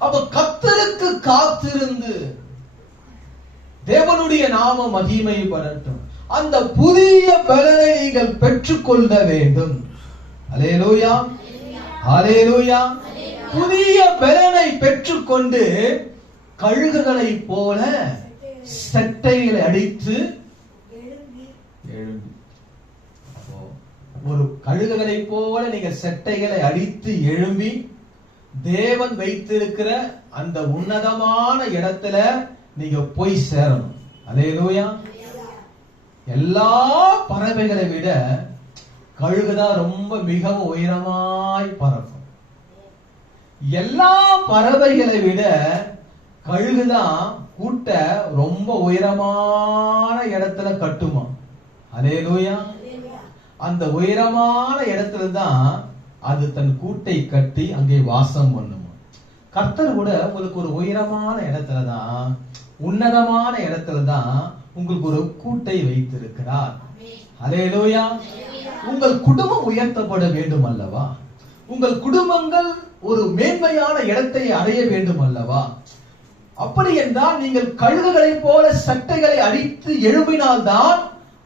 அப்ப கத்தருக்கு காத்திருந்து தேவனுடைய நாம வரட்டும் அந்த புதிய பலனை நீங்கள் பெற்றுக்கொள்ள வேண்டும். அலேலூயா அலேலூயா புதிய பலனை பெற்றுக்கொண்டு கழுகுகளை போல சட்டைகளை அடித்து ஒரு கழுகுகளை போல நீங்க செட்டைகளை அடித்து எழும்பி தேவன் வைத்திருக்கிற அந்த உன்னதமான இடத்துல நீங்க போய் சேரணும். அலேலூயா எல்லா பறவைகளை விட கழுகுதான் ரொம்ப மிகவும் உயரமாய் பறக்கும். எல்லா பறவைகளை விட கழுகுதான் கூட்ட ரொம்ப உயரமான இடத்துல கட்டுமா? அலேலூயா அந்த உயரமான இடத்துல தான் அது தன் கூட்டை கட்டி அங்கே வாசம் பண்ணும். கர்த்தர் கூட உங்களுக்கு ஒரு உயரமான இடத்துல தான் உன்னதமான இடத்துல தான் உங்களுக்கு ஒரு கூட்டை வைத்திருக்கிறார். அலேலூயா உங்கள் குடும்பம் உயர்த்தப்பட வேண்டும் அல்லவா? உங்கள் குடும்பங்கள் ஒரு மேன்மையான இடத்தை அடைய வேண்டும் அல்லவா? அப்படி என்றால் நீங்கள் கழுகுகளைப் போல சட்டைகளை அடித்து எழுப்பினால்தான்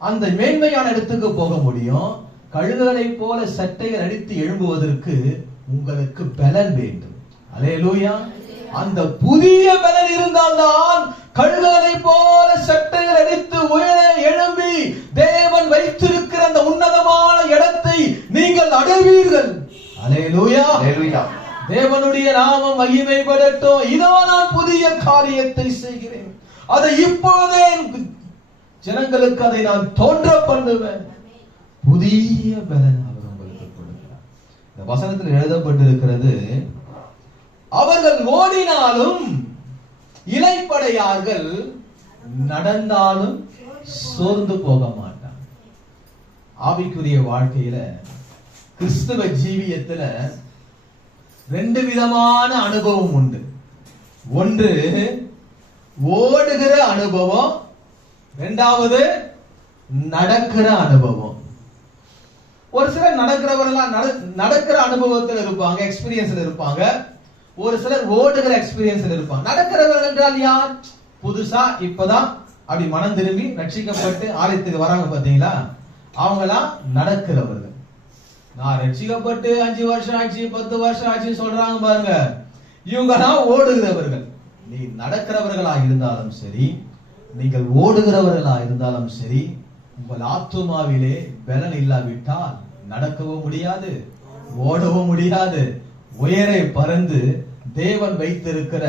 அந்த மேன்மையான இடத்துக்கு போக முடியும். கழுகுகளைப் போல சட்டைகள் அடித்து எழும்புவதற்கு உங்களுக்கு பலன் வேண்டும். அலேலூயா அந்த புதிய பலன் இருந்தால்தான் கழுகுகளைப் போல சட்டைகள் அடித்து உயர எழும்பி தேவன் வைத்திருக்கிற அந்த உன்னதமான இடத்தை நீங்கள் அடைவீர்கள். அலேலூயா Hallelujah. தேவனுடைய நாமம் மகிமைப்படட்டும். இதோ நான் புதிய காரியத்தை செய்கிறேன். அதை இப்போதே ஜனங்களுக்கு அதை நான் தோன்ற பண்ணுவேன் புதிய பலன் அவர் உங்களுக்கு கொடுக்கிறார். இந்த வசனத்தில் எழுதப்பட்டிருக்கிறது அவர்கள் ஓடினாலும் இலைப்படையார்கள் நடந்தாலும் சோர்ந்து போக மாட்டாங்க ஆவிக்குரிய வாழ்க்கையில கிறிஸ்துவ ஜீவியத்துல ரெண்டு விதமான அனுபவம் உண்டு. ஒன்று ஓடுகிற அனுபவம். இரண்டாவது நடக்கிற அனுபவம். ஒரு சிலர் நடக்கிறவர்களா நட- நடக்கிற அனுபவத்தில் இருப்பாங்க எக்ஸ்பீரியன்ஸ்ல இருப்பாங்க. ஒரு சிலர் ஓடுகிற எக்ஸ்பீரியன்ஸ்ல இருப்பாங்க. நடக்கிறவர்கள் என்றால் யார்? புதுசா இப்பதான் அப்படி மனம் திரும்பி ரட்சிக்கப்பட்டு ஆலயத்துக்கு வராங்க பாத்தீங்களா அவங்களாம் நடக்கிறவர்கள். நான் ரட்சிக்கப்பட்டு அஞ்சு வருஷம் ஆச்சு பத்து வருஷம் ஆச்சு சொல்றாங்க பாருங்க. இவங்கதான் ஓடுகிறவர்கள். நீ நடக்கிறவர்களா இருந்தாலும் சரி நீங்கள் ஓடுகிறவர்களா இருந்தாலும் சரி உங்கள் ஆத்துமாவிலே பலன் இல்லாவிட்டால் நடக்கவும் முடியாது ஓடவும் முடியாது. உயரை பறந்து தேவன் வைத்திருக்கிற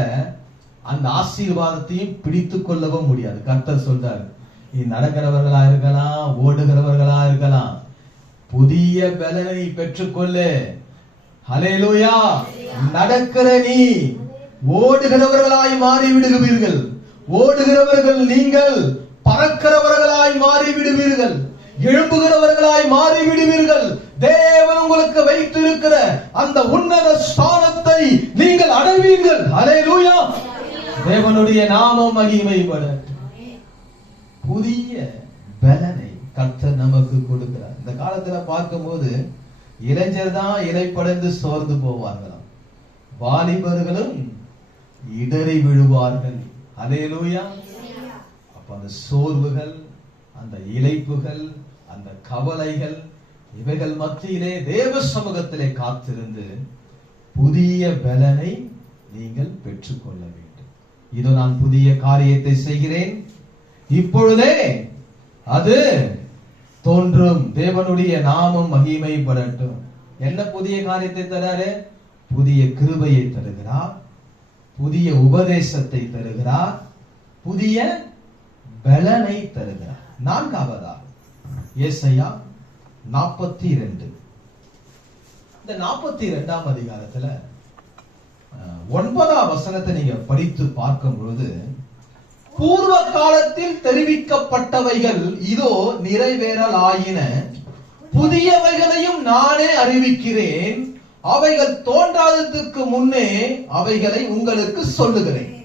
அந்த ஆசீர்வாதத்தையும் பிடித்து கொள்ளவும் முடியாது. கர்த்தர் சொல்றார் நீ நடக்கிறவர்களா இருக்கலாம் ஓடுகிறவர்களா இருக்கலாம். புதிய பலனை பெற்றுக்கொள்ளு. ஹalleluya. நடக்கிற நீ ஓடுகிறவர்களாய் மாறி விடுகிறீர்கள் ஓடுகிறவர்கள் நீங்கள் பறக்கிறவர்களாய் மாறி விடுவீர்கள் எழும்புகிறவர்களாய் மாறி விடுவீர்கள் தேவன் உங்களுக்கு வைத்திருக்கிற அந்த உன்னத ஸ்தானத்தை நீங்கள் அடைவீர்கள். அலே லூயா தேவனுடைய நாமம் மகிமைப்படட்டும் புதிய பலனை கர்த்தர் நமக்கு கொடுக்கிறார். இந்த காலத்துல பார்க்கும்போது இளைஞர் தான் இலைப்படைந்து சோர்ந்து போவார்களாம். வாலிபர்களும் இடறி விழுவார்கள். அலே லூயா அந்த சோர்வுகள் அந்த இழைப்புகள் அந்த கவலைகள் இவைகள் மத்தியிலே தேவ சமூகத்திலே காத்திருந்து புதிய பலனை நீங்கள் பெற்றுக்கொள்ள வேண்டும். இதோ நான் புதிய காரியத்தை செய்கிறேன். இப்பொழுதே அது தோன்றும். தேவனுடைய நாமம் மகிமைப்படட்டும். என்ன புதிய காரியத்தை தராரு? புதிய கிருபையை தருகிறார். புதிய உபதேசத்தை தருகிறார். புதிய பலனை தருகிறார். நான்காவதாக ஏசையா நாற்பத்தி இரண்டு இந்த நாற்பத்தி இரண்டாம் அதிகாரத்துல ஒன்பதாம் வசனத்தை நீங்க படித்து பார்க்கும் பொழுது பூர்வ காலத்தில் தெரிவிக்கப்பட்டவைகள் இதோ நிறைவேறலாயின. புதியவைகளையும் நானே அறிவிக்கிறேன். அவைகள் தோன்றாததுக்கு முன்னே அவைகளை உங்களுக்கு சொல்லுகிறேன்.